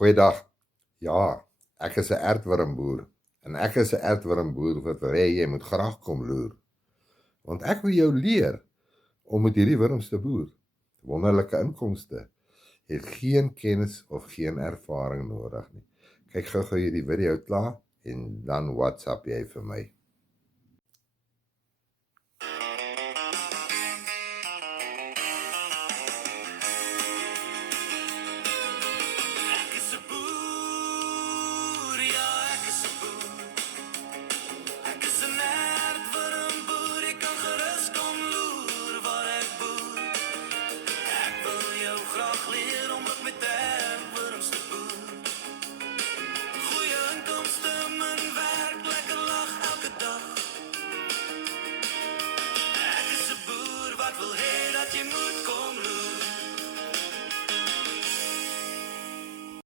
Goeiedag. Ja, ek is 'n aardwurmboer. En ek is 'n aardwurmboer wat wil hê jy moet graag kom loer. Want ek wil jou leer om met hierdie wurms te boer. Wonderlike inkomste. Jy het geen kennis of geen ervaring nodig nie. Kyk gou-gou hierdie video klaar en dan WhatsApp jy vir my.